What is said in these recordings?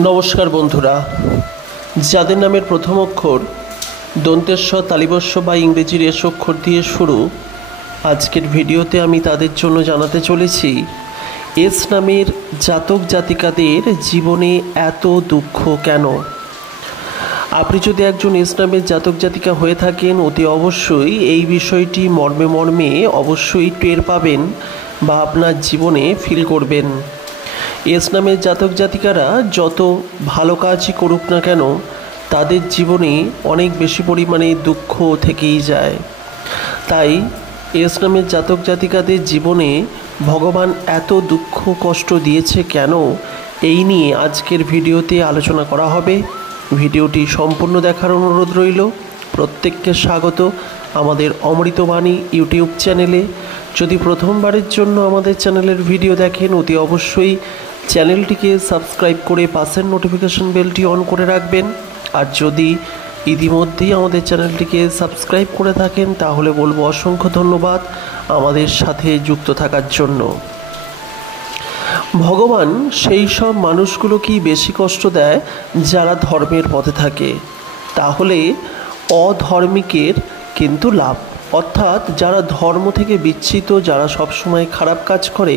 নমস্কার বন্ধুরা, যাদের নামের প্রথম অক্ষর দন্তেস্ব তালিবস্য বা ইংরেজির এস অক্ষর দিয়ে শুরু, আজকের ভিডিওতে আমি তাদের জন্য জানাতে চলেছি এস নামের জাতক জাতিকাদের জীবনে এত দুঃখ কেন। আপনি যদি একজন এস নামের জাতক জাতিকা হয়ে থাকেন, অতি অবশ্যই এই বিষয়টি মর্মে মর্মে অবশ্যই টের পাবেন বা আপনার জীবনে ফিল করবেন। এস নামের জাতক জাতিকারা যত ভালো কাজই করুক না কেন, তাদের জীবনে অনেক বেশি পরিমাণে দুঃখ থেকেই যায়। তাই এস নামের জাতক জাতিকাদের জীবনে ভগবান এত দুঃখ কষ্ট দিয়েছে কেন, এই নিয়ে আজকের ভিডিওতে আলোচনা করা হবে। ভিডিওটি সম্পূর্ণ দেখার অনুরোধ রইল। প্রত্যেককে স্বাগত আমাদের অমৃতবাণী ইউটিউব চ্যানেলে। যদি প্রথমবারের জন্য আমাদের চ্যানেলের ভিডিও দেখেন, অতি অবশ্যই চ্যানেলটিকে সাবস্ক্রাইব করে পাশের নোটিফিকেশন বেলটি অন করে রাখবেন। আর যদি ইতিমধ্যেই আমাদের চ্যানেলটিকে সাবস্ক্রাইব করে থাকেন, তাহলে বলবো অসংখ্য ধন্যবাদ আমাদের সাথে যুক্ত থাকার জন্য। ভগবান সেই সব মানুষগুলোকেই বেশি কষ্ট দেয় যারা ধর্মের পথে থাকে। তাহলে অধর্মিকের কিন্তু লাভ, অর্থাৎ যারা ধর্ম থেকে বিচ্যুত, যারা সবসময় খারাপ কাজ করে,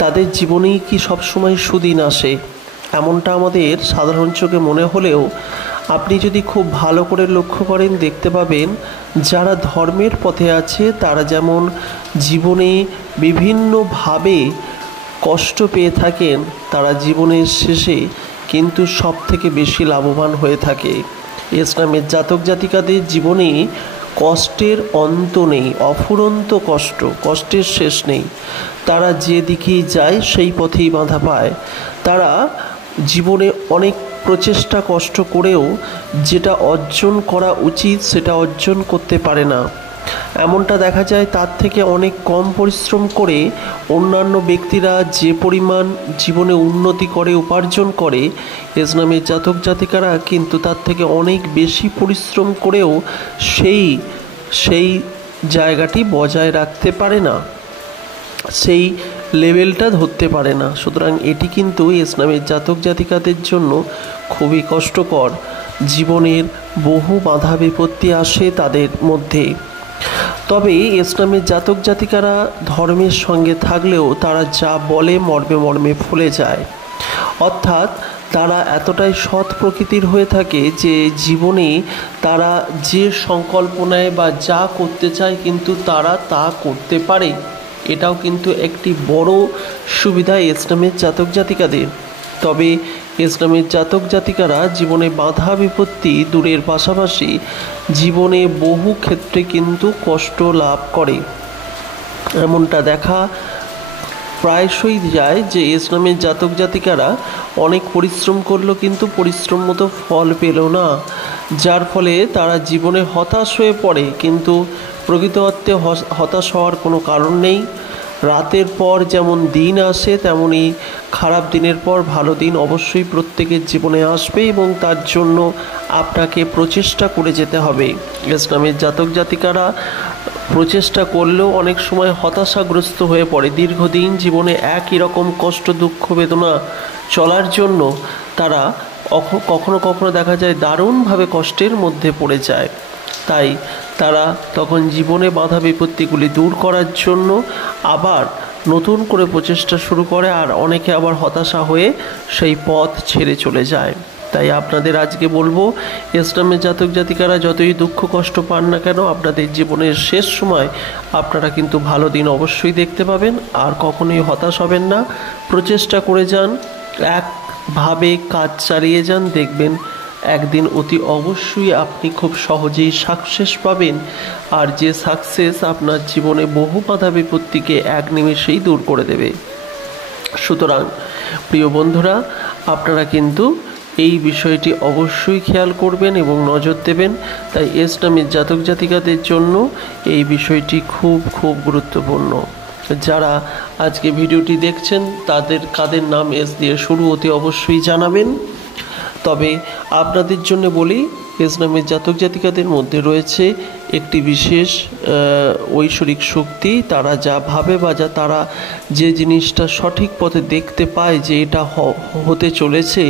তাদের জীবনেই কি সবসময় সুদিন আসে, এমনটা আমাদের সাধারণ চোখে মনে হলেও আপনি যদি খুব ভালো করে লক্ষ্য করেন, দেখতে পাবেন যারা ধর্মের পথে আছে তারা যেমন জীবনে বিভিন্নভাবে কষ্ট পেয়ে থাকেন, তারা জীবনের শেষে কিন্তু সব থেকে বেশি লাভবান হয়ে থাকে। এস নামের জাতক জাতিকাদের জীবনে কষ্টের অন্ত নেই, অফুরন্ত কষ্টের শেষ নেই। তারা যে দিকেই যায় সেই পথেই বাধা পায়। তারা জীবনে অনেক প্রচেষ্টা কষ্ট করেও যেটা অর্জন করা উচিত সেটা অর্জন করতে পারে না। এমনটা দেখা যায় তার থেকে অনেক কম পরিশ্রম করে অন্যান্য ব্যক্তিরা যে পরিমাণ জীবনে উন্নতি করে, উপার্জন করে, এস নামের জাতক জাতিকারা কিন্তু তার থেকে অনেক বেশি পরিশ্রম করেও সেই জায়গাটি বজায় রাখতে পারে না, সেই লেভেলটা ধরতে পারে না। সুতরাং এটি কিন্তু এস নামের জাতক জাতিকাদের জন্য খুবই কষ্টকর। জীবনের বহু বাধা বিপত্তি আসে তাদের মধ্যে। তবে এস নামের জাতক জাতিকারা ধর্মের সঙ্গে থাকলেও তারা যা বলে মর্মে মর্মে ফলে যায়। অর্থাৎ তারা এতটাই সৎ প্রকৃতির হয়ে থাকে যে জীবনে তারা যে সংকল্প নেয় বা যা করতে চায় কিন্তু তারা তা করতে পারে। এটাও কিন্তু একটি বড় সুবিধা এস নামের জাতক জাতিকাদের। তবে এস নামের জাতক জাতিকারা জীবনে বাধা বিপত্তি দূরের পাশাপাশি জীবনে বহু ক্ষেত্রে কিন্তু কষ্ট লাভ করে। এমনটা দেখা প্রায়শই যায় যে এস নামের জাতক জাতিকারা অনেক পরিশ্রম করলো কিন্তু পরিশ্রম মতো ফল পেল না, যার ফলে তারা জীবনে হতাশ হয়ে পড়ে। কিন্তু প্রকৃত অর্থে হতাশ হওয়ার কোনো কারণ নেই। রাতের পর যেমন দিন আসে, তেমনি খারাপ দিনের পর ভালো দিন অবশ্যই প্রত্যেকের জীবনে আসবে এবং তার জন্য আপনাকে প্রচেষ্টা করে যেতে হবে। এস নামের জাতক জাতিকারা প্রচেষ্টা করলেও অনেক সময় হতাশাগ্রস্ত হয়ে পড়ে। দীর্ঘদিন জীবনে একই রকম কষ্ট দুঃখ বেদনা চলার জন্য তারা কখনো কখনো দেখা যায় দারুণভাবে কষ্টের মধ্যে পড়ে যায়। তাই তারা তখন জীবনে বাধা বিপত্তিগুলি দূর করার জন্য আবার নতুন করে প্রচেষ্টা শুরু করে, আর অনেকে আবার হতাশা হয়ে সেই পথ ছেড়ে চলে যায়। তাই আপনাদের আজকে বলবো, এস নামের জাতক জাতিকারা যতই দুঃখ কষ্ট পান না কেন, আপনাদের জীবনের শেষ সময় আপনারা কিন্তু ভালো দিন অবশ্যই দেখতে পাবেন। আর কখনোই হতাশ হবেন না, প্রচেষ্টা করে যান, একভাবে কাজ চালিয়ে যান, দেখবেন একদিন অতি অবশ্যই আপনি খুব সহজেই সাকসেস পাবেন। আর যে সাকসেস আপনার জীবনে বহু বাধা বিপত্তিকে এক নিমেষেই দূর করে দেবে। সুতরাং প্রিয় বন্ধুরা, আপনারা কিন্তু এই বিষয়টি অবশ্যই খেয়াল করবেন এবং নজর দেবেন। তাই এস নামের জাতক জাতিকাদের জন্য এই বিষয়টি খুব খুব গুরুত্বপূর্ণ। যারা আজকে ভিডিওটি দেখছেন কাদের নাম এস দিয়ে শুরু, অতি অবশ্যই জানাবেন। তবে আপনাদের জন্য বলি, এস নামের জাতক জাতিকাদের মধ্যে রয়েছে একটি বিশেষ ঐশ্বরিক শক্তি। তারা যা ভাবে বা যা তারা যে জিনিসটা সঠিক পথে দেখতে পায় যে এটা হতে চলেছে,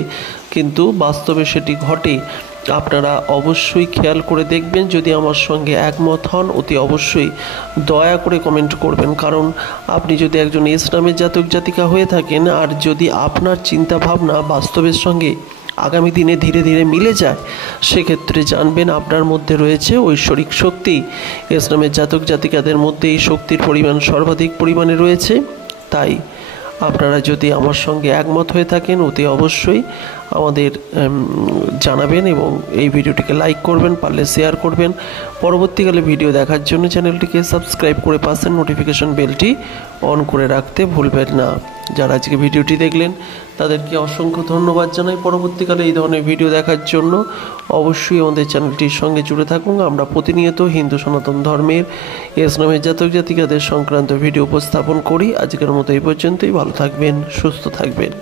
কিন্তু বাস্তবে সেটি ঘটে। আপনারা অবশ্যই খেয়াল করে দেখবেন। যদি আমার সঙ্গে একমত হন অতি অবশ্যই দয়া করে কমেন্ট করবেন, কারণ আপনি যদি একজন এস নামের জাতক জাতিকা হয়ে থাকেন আর যদি আপনার চিন্তা ভাবনা বাস্তবের সঙ্গে আগামী দিনে ধীরে ধীরে মিলে যায়, সেক্ষেত্রে জানবেন আপনার মধ্যে রয়েছে ঐশ্বরিক শক্তি। এস নামের জাতক জাতিকাদের মধ্যে এই শক্তির পরিমাণ সর্বাধিক পরিমাণে রয়েছে। তাই আপনারা যদি আমার সঙ্গে একমত হয়ে থাকেন অতি অবশ্যই আমাদের জানাবেন এবং এই ভিডিওটিকে লাইক করবেন, পারলে শেয়ার করবেন। পরবর্তীকালে ভিডিও দেখার জন্য চ্যানেলটিকে সাবস্ক্রাইব করে পাশের নোটিফিকেশন বেলটি অন করে রাখতে ভুলবেন না। যারা আজকে ভিডিওটি দেখলেন তাদেরকে অসংখ্য ধন্যবাদ জানাই। পরবর্তীকালে এই ধরনের ভিডিও দেখার জন্য অবশ্যই আমাদের চ্যানেলটির সঙ্গে জুড়ে থাকুন। আমরা প্রতিনিয়ত হিন্দু সনাতন ধর্মের এস নামের জাতক জাতিকাদের সংক্রান্ত ভিডিও উপস্থাপন করি। আজকের মতো এই পর্যন্তই। ভালো থাকবেন, সুস্থ থাকবেন।